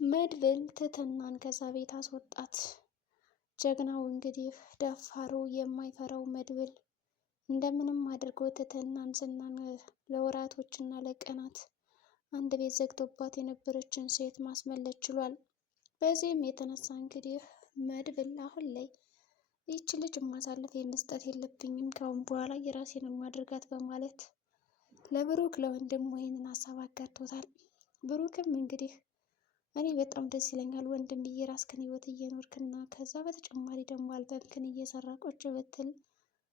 መድብል ትትናን ከዛ ቤት አስወጣት። ጀግናው እንግዲህ ደፋሩ የማይፈራው መድብል እንደምንም አድርጎ ትትናን ዝናን ለወራቶችና ለቀናት አንድ ቤት ዘግቶባት የነበረችን ሴት ማስመለጥ ችሏል። በዚህም የተነሳ እንግዲህ መድብል አሁን ላይ ይህች ልጅ ማሳለፍ የመስጠት የለብኝም ካሁን በኋላ የራሴን ማድረጋት በማለት ለብሩክ ለወንድም ይህንን ሀሳብ አጋርቶታል። ብሩክም እንግዲህ እኔ በጣም ደስ ይለኛል ወንድም የራስህን ህይወት እየኖርክና ከዛ በተጨማሪ ደግሞ አልበምክን እየሰራ ቁጭ ብትል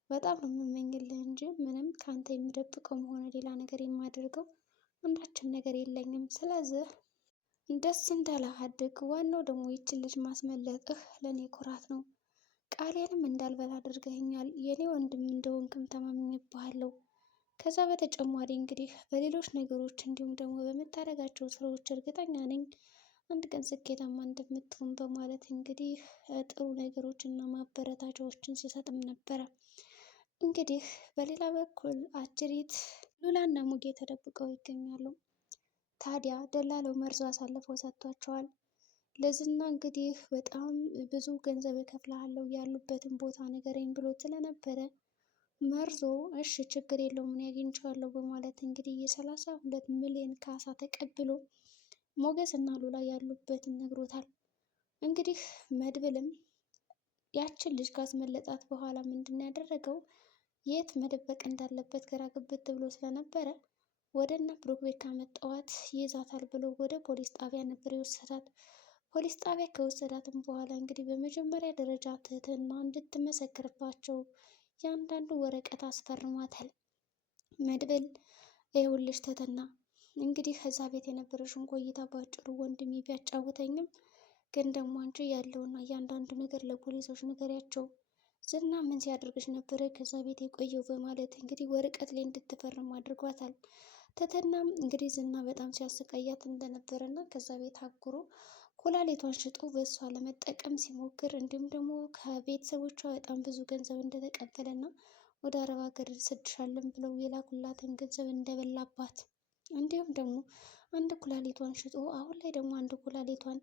በጣም ነው የምመኝልህ እንጂ ምንም ከአንተ የሚደብቀው ሆነ ሌላ ነገር የማደርገው አንዳችም ነገር የለኝም። ስለዚህ ደስ እንዳለህ አድርግ። ዋናው ደግሞ ይችን ልጅ ማስመለጥህ ለእኔ ኩራት ነው። ቃሌንም እንዳልበላ አድርገኸኛል። የኔ ወንድም እንደሆንክም ተማምኜብሃለሁ። ከዛ በተጨማሪ እንግዲህ በሌሎች ነገሮች እንዲሁም ደግሞ በምታደርጋቸው ስራዎች እርግጠኛ ነኝ አንድ ቀን ስኬታማ እንደምትሆን በማለት እንግዲህ ጥሩ ነገሮችና ማበረታቻዎችን ሲሰጥም ነበረ። እንግዲህ በሌላ በኩል አጅሪት ሉላና ሙጌ ተደብቀው ይገኛሉ። ታዲያ ደላለው መርዞ አሳልፎ ሰጥቷቸዋል። ለዝና እንግዲህ በጣም ብዙ ገንዘብ እከፍልሃለሁ ያሉበትን ቦታ ንገረኝ ብሎ ስለነበረ መርዞ እሺ ችግር የለውም እኔ አግኝቼዋለሁ በማለት እንግዲህ የ32 ሚሊዮን ካሳ ተቀብሎ ሞገስ እና ሉላ ያሉበትን ነግሮታል። እንግዲህ መድብልም ያችን ልጅ ካስመለጣት በኋላ ምንድን ያደረገው የት መደበቅ እንዳለበት ግራ ግብት ብሎ ስለነበረ ወደ እነ ብሩክ ቤት ካመጣዋት ይይዛታል ብሎ ወደ ፖሊስ ጣቢያ ነበር የወሰዳት። ፖሊስ ጣቢያ ከወሰዳትም በኋላ እንግዲህ በመጀመሪያ ደረጃ ትህትና እንድትመሰክርባቸው ያንዳንዱ ወረቀት አስፈርሟታል። መድብል ይኸውልሽ ትህትና እንግዲህ ከዛ ቤት የነበረሽን ቆይታ ባጭሩ ወንድሜ ቢያጫውተኝም ግን ደግሞ አንቺ ያለውና እያንዳንዱ ነገር ለፖሊሶች ንገሪያቸው። ዝና ምን ሲያደርግሽ ነበረ ከዛ ቤት የቆየው በማለት እንግዲህ ወረቀት ላይ እንድትፈርም አድርጓታል። ትህትናም እንግዲህ ዝና በጣም ሲያሰቃያት እንደነበረና ከዛ ቤት አጉሮ ኩላሊቷን ሽጦ በእሷ ለመጠቀም ሲሞክር እንዲሁም ደግሞ ከቤተሰቦቿ በጣም ብዙ ገንዘብ እንደተቀበለና ወደ አረብ ሀገር እንሰድሻለን ብለው የላኩላትን ገንዘብ እንደበላባት እንዲሁም ደግሞ አንድ ኩላሊቷን ሽጦ አሁን ላይ ደግሞ አንድ ኩላሊቷን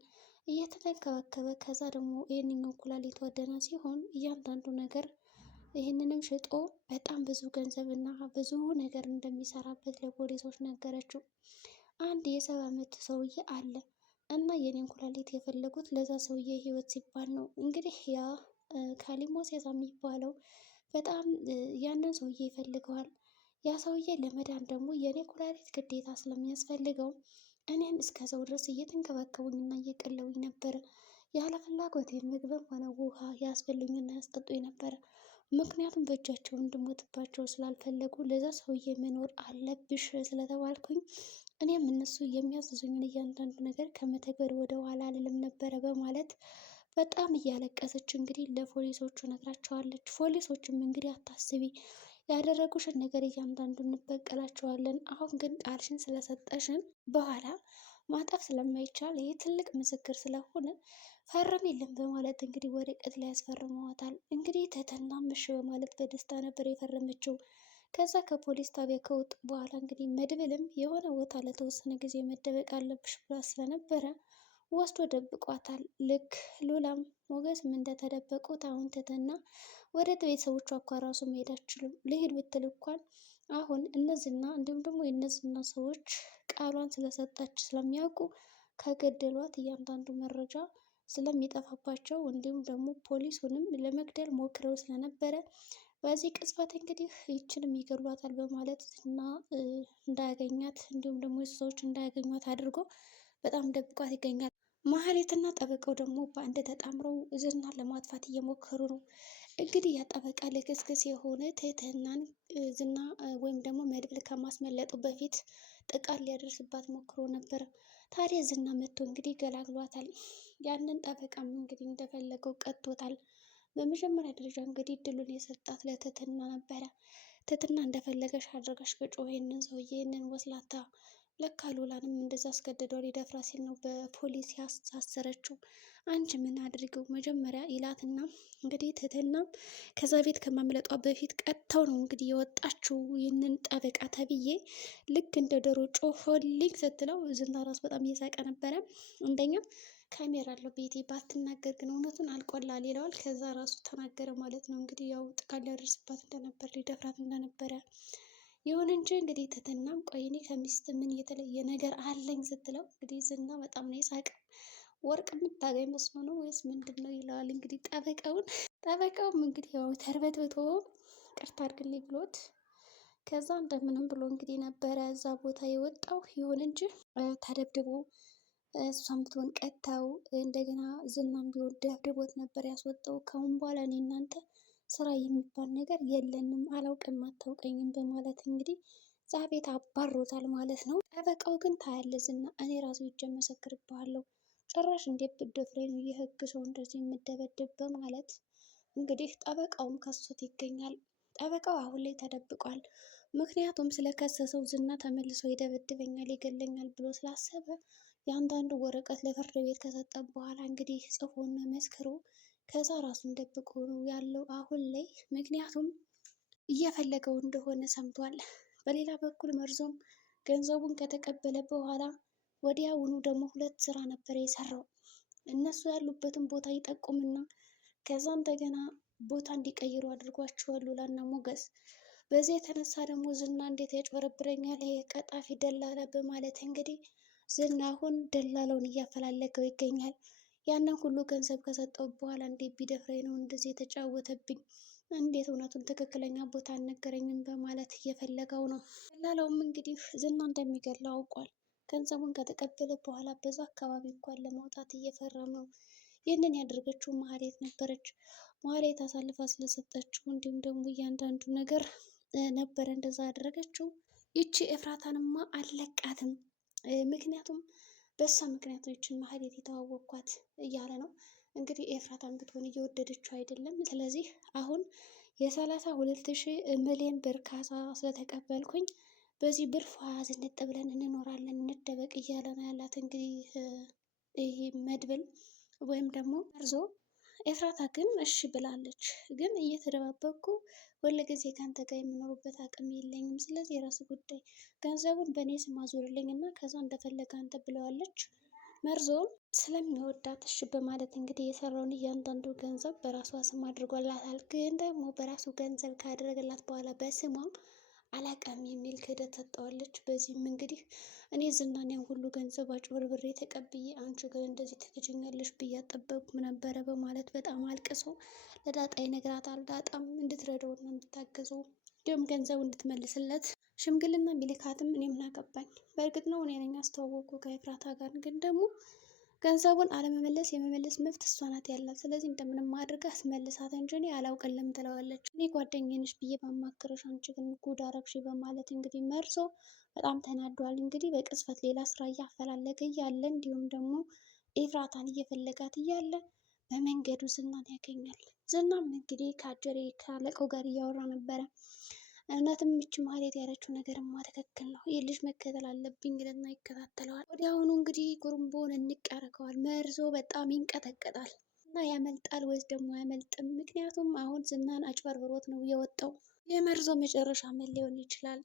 እየተንከባከበ ከዛ ደግሞ ይህንኛው ኩላሊቷ ደህና ሲሆን እያንዳንዱ ነገር ይህንንም ሽጦ በጣም ብዙ ገንዘብ እና ብዙ ነገር እንደሚሰራበት ለፖሊሶች ነገረችው። አንድ የ70 ዓመት ሰውዬ አለ እና የኔን ኩላሊት የፈለጉት ለዛ ሰውዬ ህይወት ሲባል ነው። እንግዲህ ያ ካሊሞሴዛ የሚባለው በጣም ያንን ሰውዬ ይፈልገዋል። ያ ሰውዬ ለመዳን ደግሞ የኔ ኩላሊት ግዴታ ስለሚያስፈልገው እኔን እስከዛው ድረስ እየተንከባከቡኝ እና እየቀለቡኝ ነበር። ያለ ፍላጎት ምግብም ሆነ ውሃ ያስበሉኝና ያስጠጡኝ ነበር። ምክንያቱም በእጃቸው እንድሞትባቸው ስላልፈለጉ ለዛ ሰውዬ መኖር አለብሽ ስለተባልኩኝ እኔም እነሱ የሚያዝዙኝን እያንዳንዱ ነገር ከመተግበር ወደ ኋላ አልልም ነበረ በማለት በጣም እያለቀሰች እንግዲህ ለፖሊሶቹ ነግራቸዋለች። ፖሊሶችም እንግዲህ አታስቢ ያደረጉሽን ነገር እያንዳንዱ እንበቀላቸዋለን። አሁን ግን ቃልሽን ስለሰጠሽን በኋላ ማጠፍ ስለማይቻል ይህ ትልቅ ምስክር ስለሆነ ፈርም የለም በማለት እንግዲህ ወረቀት ላይ ያስፈርመዋታል። እንግዲህ ትህትና እሺ በማለት በደስታ ነበር የፈረመችው። ከዛ ከፖሊስ ጣቢያ ከወጡ በኋላ እንግዲህ መድብልም የሆነ ቦታ ለተወሰነ ጊዜ መደበቅ አለብሽ ብላ ስለነበረ ወስዶ ደብቋታል። ልክ ሉላም ሞገስም እንደተደበቁት አሁን ትህትና ወደ ቤተሰቦቿ እኳ ራሱ መሄድ አትችልም። ልሄድ ብትል እንኳን አሁን እነዚህና እንዲሁም ደግሞ የእነዚህና ሰዎች ቃሏን ስለሰጠች ስለሚያውቁ ከገደሏት እያንዳንዱ መረጃ ስለሚጠፋባቸው እንዲሁም ደግሞ ፖሊሱንም ለመግደል ሞክረው ስለነበረ በዚህ ቅጽበት እንግዲህ ይችንም ይገሏታል በማለት እና እንዳያገኛት እንዲሁም ደግሞ ሰዎች እንዳያገኟት አድርጎ በጣም ደብቋት ይገኛል። ማህሌትና ጠበቃው ደግሞ በአንድ ተጣምረው ዝናን ለማጥፋት እየሞከሩ ነው። እንግዲህ ያ ጠበቃ ልክስክስ የሆነ ትህትናን ዝና ወይም ደግሞ መድብል ከማስመለጡ በፊት ጥቃት ሊያደርስባት ሞክሮ ነበር። ታዲያ ዝና መጥቶ እንግዲህ ገላግሏታል። ያንን ጠበቃም እንግዲህ እንደፈለገው ቀጥቶታል። በመጀመሪያ ደረጃ እንግዲህ እድሉን የሰጣት ለትህትና ነበረ። ትህትና እንደፈለገሽ አድርጋሽ ቅጮ ይህንን ሰውዬ ይህንን ወስላታ ለካ ሉላንም እንደዛ አስገድደው ሊደፍራ ሲል ነው በፖሊስ ያሳሰረችው። አንቺ ምን አድርገው መጀመሪያ ይላትና እንግዲህ ትህትና ከዛ ቤት ከማምለጧ በፊት ቀጥታው ነው እንግዲህ የወጣችው። ይህንን ጠበቃ ተብዬ ልክ እንደ ዶሮ ጮሆልኝ ስትለው ዝና ራሱ በጣም እየሳቀ ነበረ። አንደኛ ካሜራ አለው ቤቴ ባትናገር ግን እውነቱን አልቆላል ይለዋል። ከዛ ራሱ ተናገረ ማለት ነው። እንግዲህ ያው ጥቃት ሊያደርስባት እንደነበር ሊደፍራት እንደነበረ ይሁን እንጂ እንግዲህ ትህትናም ቆይ እኔ ከሚስት ምን የተለየ ነገር አለኝ ስትለው እንግዲህ ዝና በጣም ነው የሳቀው። ወርቅ የምታገኝ መስሎ ነው ወይስ ምንድን ነው ይለዋል እንግዲህ ጠበቃውም እንግዲህ ያው ተርበትብቶ ቅርታ አድርግልኝ ብሎት ከዛ እንደምንም ብሎ እንግዲህ ነበረ እዛ ቦታ የወጣው። ይሁን እንጂ ተደብድቦ እሷም ብትሆን ቀጥታው እንደገና ዝናም ቢሆን ደብድቦት ነበር ያስወጣው። ከአሁን በኋላ እኔ እናንተ ስራ የሚባል ነገር የለንም፣ አላውቅም፣ አታውቀኝም በማለት እንግዲህ እዛ ቤት አባሮታል ማለት ነው። ጠበቃው ግን ታያለ ዝና እኔ ራሱ ሂጄ እመሰክርብሃለሁ፣ ጭራሽ እንዴት ብትደፍረኝ ነው የህግ ሰው እንደዚህ የምደበድብ በማለት እንግዲህ ጠበቃውም ከሶት ይገኛል። ጠበቃው አሁን ላይ ተደብቋል። ምክንያቱም ስለከሰሰው ዝና ተመልሶ ይደበድበኛል፣ ይገለኛል ብሎ ስላሰበ የአንዳንዱ ወረቀት ለፍርድ ቤት ከሰጠ በኋላ እንግዲህ ጽፎና መስክሮ ከዛ ራሱን ደብቆ ነው ያለው አሁን ላይ። ምክንያቱም እየፈለገው እንደሆነ ሰምቷል። በሌላ በኩል መርዞም ገንዘቡን ከተቀበለ በኋላ ወዲያውኑ ደግሞ ሁለት ስራ ነበር የሰራው። እነሱ ያሉበትን ቦታ ይጠቁምና ከዛ እንደገና ቦታ እንዲቀይሩ አድርጓቸዋል ሉላና ሞገስ። በዚህ የተነሳ ደግሞ ዝና እንዴት ያጭበረብረኛል ይሄ ቀጣፊ ደላላ በማለት እንግዲህ ዝና አሁን ደላላውን እያፈላለገው ይገኛል። ያንን ሁሉ ገንዘብ ከሰጠው በኋላ እንዴት ቢደፍረኝ ነው እንደዚህ የተጫወተብኝ? እንዴት እውነቱን ትክክለኛ ቦታ አልነገረኝም? በማለት እየፈለገው ነው። ደላላውም እንግዲህ ዝና እንደሚገድለው አውቋል። ገንዘቡን ከተቀበለ በኋላ በዛ አካባቢ እንኳን ለመውጣት እየፈራ ነው። ይህንን ያደረገችው ማህሌት ነበረች። ማህሌት አሳልፋ ስለሰጠችው እንዲሁም ደግሞ እያንዳንዱ ነገር ነበረ እንደዛ ያደረገችው። ይቺ ኤፍራታንማ አልለቃትም፣ ምክንያቱም በሳ ምክንያት ይችን ማህሌት የተዋወቅኳት እያለ ነው እንግዲህ። ኤፍራታን ብትሆን እየወደደችው አይደለም። ስለዚህ አሁን የ32,000 ሚሊዮን ብር ካሳ ስለተቀበልኩኝ በዚህ ብር ፏ ዝንጥ ብለን እንኖራለን፣ እንደበቅ እያለ ነው ያላት እንግዲህ ይህ መድብል ወይም ደግሞ መርዞ። ኤፍራታ ግን እሺ ብላለች። ግን እየተደባበቅኩ ሁል ጊዜ ከአንተ ጋር የምኖሩበት አቅም የለኝም። ስለዚህ የራስ ጉዳይ፣ ገንዘቡን በእኔ ስም አዙርልኝ እና ከዛ እንደፈለገ አንተ ብለዋለች። መርዞም ስለሚወዳት እሺ በማለት እንግዲህ የሰራውን እያንዳንዱ ገንዘብ በራሷ ስም አድርጎላታል። ግን ደግሞ በራሱ ገንዘብ ካደረገላት በኋላ በስሟም አላቀም የሚል ክህደት ሰጠዋለች። በዚህም እንግዲህ እኔ ዝናን ያን ሁሉ ገንዘብ አጭበርብሬ ተቀብዬ አንቺ ግን እንደዚህ ትክጅኛለሽ ብዬ አልጠበቅኩም ነበረ በማለት በጣም አልቅሶ ለዳጣ ይነግራታል። ዳጣም እንድትረዳውና እንድታገዘው እንዲሁም ገንዘቡ እንድትመልስለት ሽምግልና ሚልካትም እኔ ምን አገባኝ፣ በእርግጥ ነው እኔ ነኝ አስተዋወቁ ከኤፍራታ ጋር፣ ግን ደግሞ ገንዘቡን አለመመለስ የመመለስ መብት እሷ ናት ያላት። ስለዚህ እንደምንም አድርጋ አስመልሳት እንጂ እኔ አላውቅልም ትለዋለች። እኔ ጓደኛዬ ነሽ ብዬ ባማክረሽ አንቺ ግን ጉድ አረግሽ በማለት እንግዲህ መርዞ በጣም ተናዷል። እንግዲህ በቅጽበት ሌላ ስራ እያፈላለገ እያለ እንዲሁም ደግሞ ኤፍራታን እየፈለጋት እያለ በመንገዱ ዝናን ያገኛል። ዝናም እንግዲህ ከአጀሬ ካለቀው ጋር እያወራ ነበረ። እውነትም ይች ማህሌት ያለችው ነገርማ ትክክል ነው፣ ይህ ልጅ መከተል አለብኝ ይልና ይከታተለዋል። ወዲያውኑ እንግዲህ ጉርምቦን እንቅ ያደርገዋል። መርዞ በጣም ይንቀጠቀጣል እና ያመልጣል ወይስ ደግሞ አያመልጥም? ምክንያቱም አሁን ዝናን አጭበርብሮት ነው የወጣው። የመርዞ መጨረሻ ምን ሊሆን ይችላል?